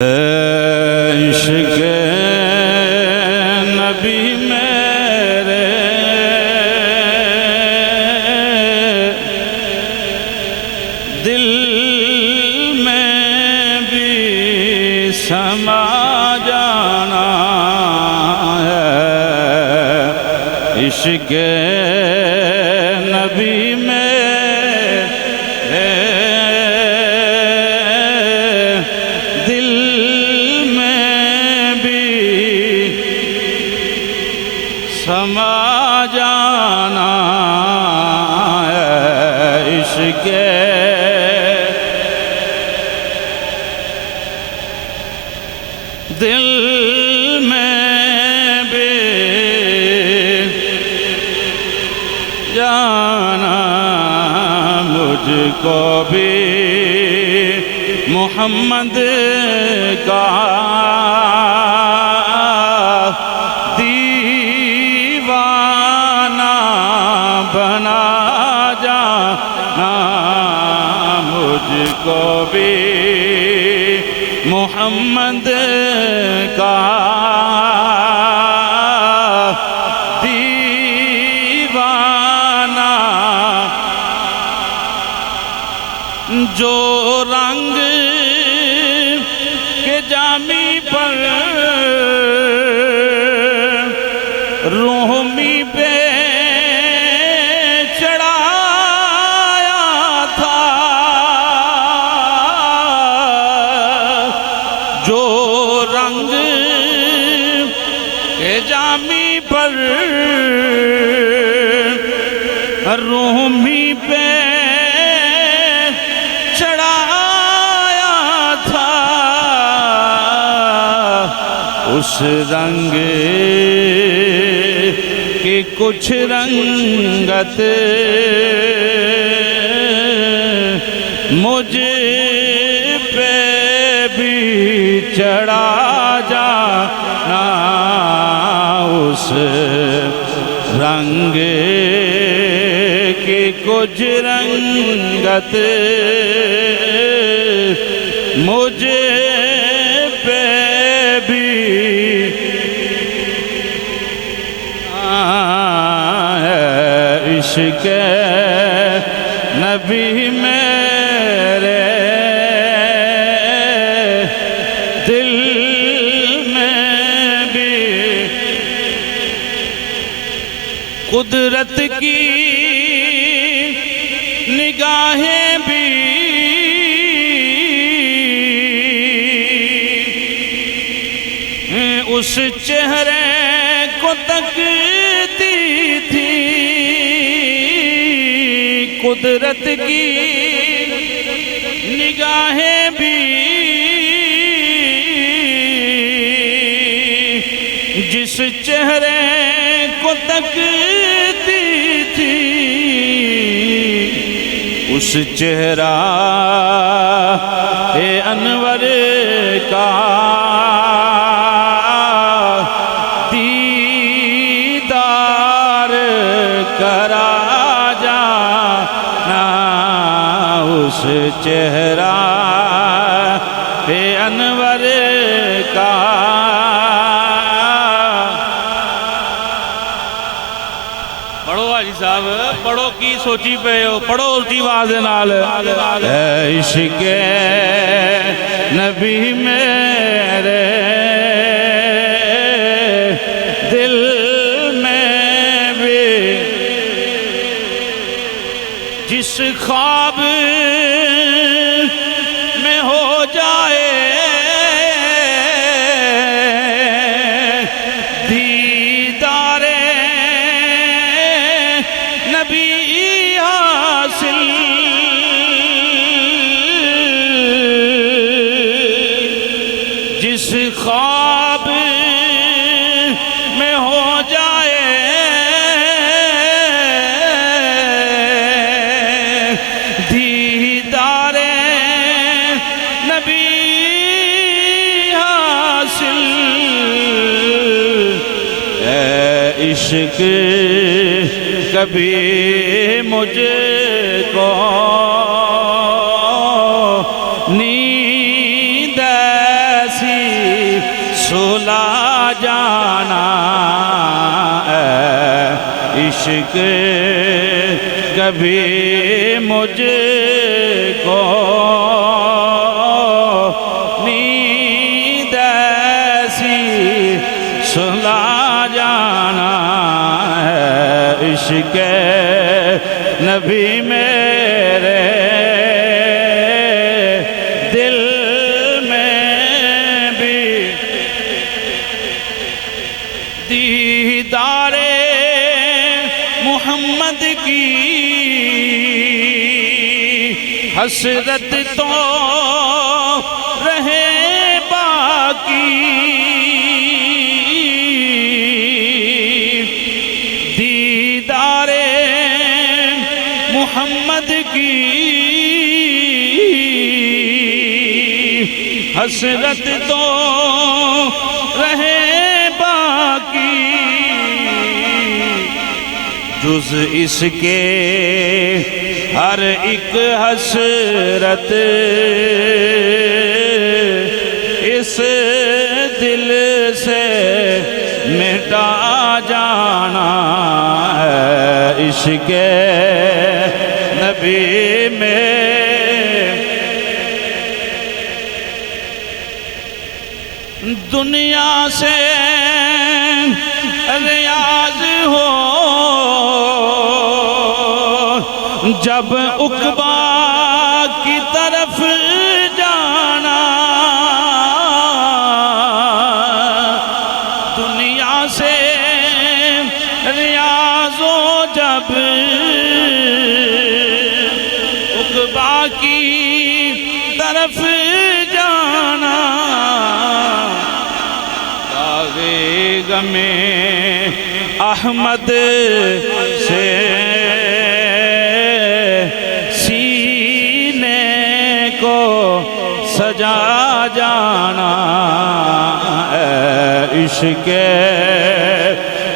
عشق نبی میرے دل میں بھی سما جانا ہے، عشق نبی میں سما جانا ہے، عشق دل میں بھی جانا، مجھ کو بھی محمد کا بنا جانا، مجھ کو بھی محمد کا دیوانہ، جو رنگ کے جامی پر رومی پہ جو رنگ کے جامی پر رومی پہ چڑھایا تھا، اس رنگ کی کچھ رنگت مجھ پہ بھی چڑھا جانا، اس رنگ کی کچھ رنگت مجھ پہ بھی عشق نبی میرے دل میں بھی، قدرت کی نگاہیں بھی اس چہرے کو تکتی تھی، قدرت کی نگاہیں بھی جس چہرے کو تکتی تھی، اس چہرہ انور کا دیدار کرا جانا، اس چہرہ انور کا پڑھو حاجی صاحب، پڑھو کی سوچی پہ ہو، پڑھو اسی آواز نال، عشق نبی میرے دل میں بھی، جس خواب میں ہو جائے دیدار نبی حاصل، جس خواب میں ہو جائے دیدار نبی حاصل، اے عشق کبھی مجھ کو نیند سلا جانا اے عشق کبھی مجھ کو نیند ایسی سلا جانا ہے عشق نبی میرے دل میں بھی دیدار محمد کی حسرت تو رہے باقی دیدار محمد کی حسرت تو رہے باقی جز اس کے ہر ایک حسرت اس دل سے مٹا جانا ہے عشق نبی میں دنیا سے ریاض ہو جب عقبہ کی طرف جانا دنیا سے ریاض ہو جب عقبہ کی طرف جانا باغِ غم احمد سے سجا جانا اے عشق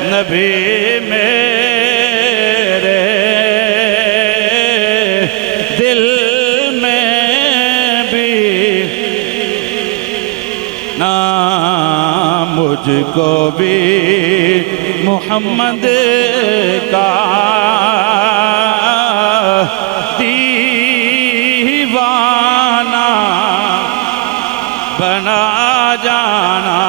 نبی میرے دل میں بھی نہ مجھ کو بھی محمد کا بنا جانا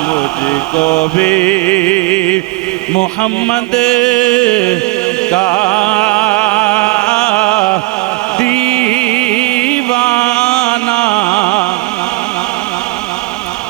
مجھ کو بھی محمد کا